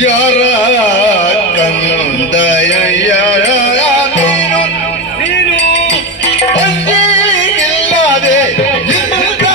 ಯಾರ ಕಂದಯ್ಯ ನೀನು ಅಂಜಿಗಿಲ್ಲದೆ ಇದ್ದ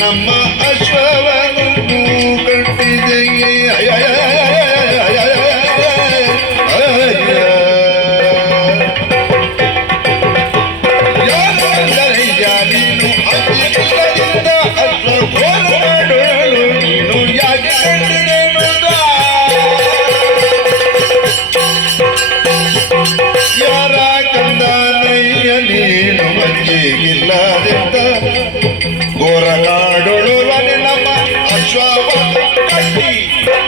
ನಮ್ಮ ಅಶ್ವವನ್ನು ಕಟ್ಟಿದೆಯೇ ನೀನು ಅತಿಲ್ಲದಿಂದ ಅಶ್ವಗಳು ನೀನು ಯಾಕೆ ಕಂಡಿದೆ ಯಾರ ಕಂದನಯ್ಯ ನೀನು ಮಂಜಿಗಿಲ್ಲದಿಂದ ಘೋರನಾಡೊಳು ನಮ್ಮ ಅಶ್ವವನ್ನು ಕಟ್ಟಿದೆ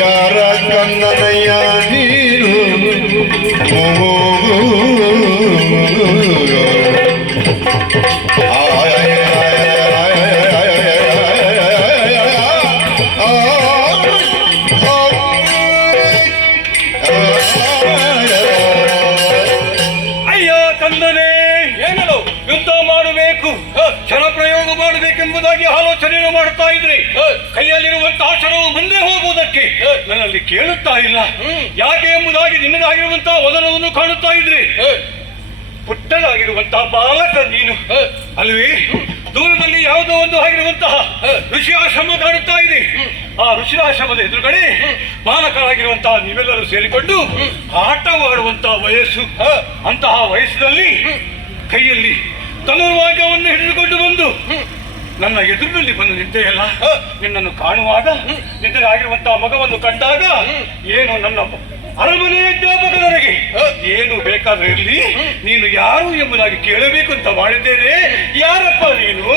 ಯಾರ ಕನ್ನನಯ್ಯ ನೀನು ಪ್ರಯೋಗ ಮಾಡಬೇಕೆಂಬುದಾಗಿ ಆಲೋಚನೆಯನ್ನು ಮಾಡುತ್ತಾ ಇದ್ರಿ. ಕೈಯಲ್ಲಿರುವಂತಹ ಕ್ಷಣವು ಮುಂದೆ ಹೋಗುವುದಕ್ಕೆ ನನ್ನಲ್ಲಿ ಕೇಳುತ್ತಾ ಇಲ್ಲ. ಯಾಕೆ ಎಂಬುದಾಗಿ ನಿನ್ನದಾಗಿರುವಂತಹ ವದನವನ್ನು ಕಾಣುತ್ತಾ ಇದ್ರಿ. ಪುಟ್ಟದಾಗಿರುವಂತಹ ಬಾಲಕ ನೀನು ಅಲ್ವೇ? ದೂರದಲ್ಲಿ ಯಾವುದೋ ಒಂದು ಆಗಿರುವಂತಹ ಋಷಿಯಾಶ್ರಮ ಕಾಣುತ್ತಾ ಇದೆ. ಆ ಋಷಿಯಾಶ್ರಮದ ಎದುರುಗಡೆ ಬಾಲಕರಾಗಿರುವಂತಹ ನೀವೆಲ್ಲರೂ ಸೇರಿಕೊಂಡು ಆಟವಾಡುವಂತಹ ವಯಸ್ಸು. ಅಂತಹ ವಯಸ್ಸಿನಲ್ಲಿ ಕೈಯಲ್ಲಿ ಧನುರ್ವಾದ್ಯವನ್ನು ಹಿಡಿದುಕೊಂಡು ಬಂದು ನನ್ನ ಎದುರಿನಲ್ಲಿ ಬಂದು ನಿಂತೆಯಲ್ಲ, ನಿನ್ನನ್ನು ಕಾಣುವಾಗ ನಿನ್ನದಾಗಿರುವಂತಹ ಮಗವನ್ನು ಕಂಡಾಗ ಏನು ನನ್ನ ಅರಮನೆಯ ಜ್ಞಾಪಕ ನನಗೆ. ಏನು ಬೇಕಾದ್ರೆ ಇರಲಿ, ನೀನು ಯಾರು ಎಂಬುದಾಗಿ ಕೇಳಬೇಕು ಅಂತ ಮಾಡಿದ್ದೇನೆ. ಯಾರಪ್ಪ ನೀನು?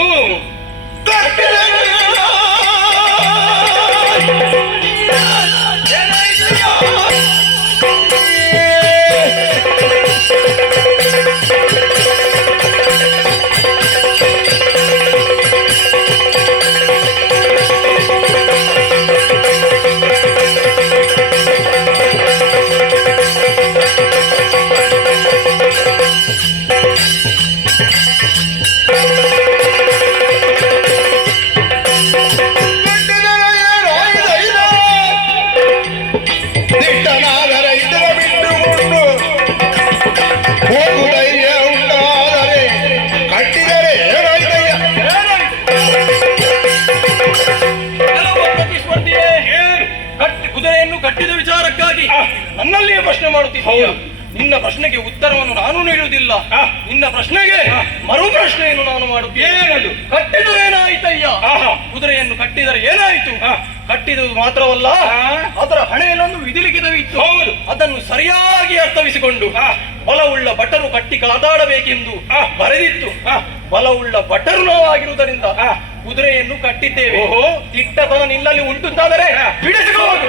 ಕಟ್ಟಿದ ವಿಚಾರಕ್ಕಾಗಿ ನನ್ನಲ್ಲಿಯೇ ಪ್ರಶ್ನೆ ಮಾಡುತ್ತಿದ್ದೀಯ. ನಿನ್ನ ಪ್ರಶ್ನೆಗೆ ಉತ್ತರವನ್ನು ನಾನು ನೀಡುವುದಿಲ್ಲ. ನಿನ್ನ ಪ್ರಶ್ನೆಗೆ ಮರು ಪ್ರಶ್ನೆಯನ್ನು ನಾನು ಮಾಡುತ್ತೇನೆ. ಕಟ್ಟಿದರೆ ಏನಾಯ್ತಯ್ಯ? ಕುದುರೆಯನ್ನು ಕಟ್ಟಿದರೆ ಏನಾಯಿತು? ಕಟ್ಟಿದುದು ಮಾತ್ರವಲ್ಲ, ಅದರ ಹಣೆಯಲ್ಲೊಂದು ವಿಧಿಲಿಖಿತವಿತ್ತು. ಅದನ್ನು ಸರಿಯಾಗಿ ಅರ್ಥವಿಸಿಕೊಂಡು ಬಲವುಳ್ಳ ಭಟರು ಕಟ್ಟಿ ಕಾದಾಡಬೇಕೆಂದು ಬರೆದಿತ್ತು. ಬಲವುಳ್ಳ ಭಟರು ನಾವಾಗಿರುವುದರಿಂದ ಕುದುರೆಯನ್ನು ಕಟ್ಟಿದ್ದೇವೆ. ತಿಟ್ಟತನ ನಿನ್ನಲ್ಲಿ ಉಂಟುಂತಾದರೆ ಬಿಡಿಸಿಕೊಂಡು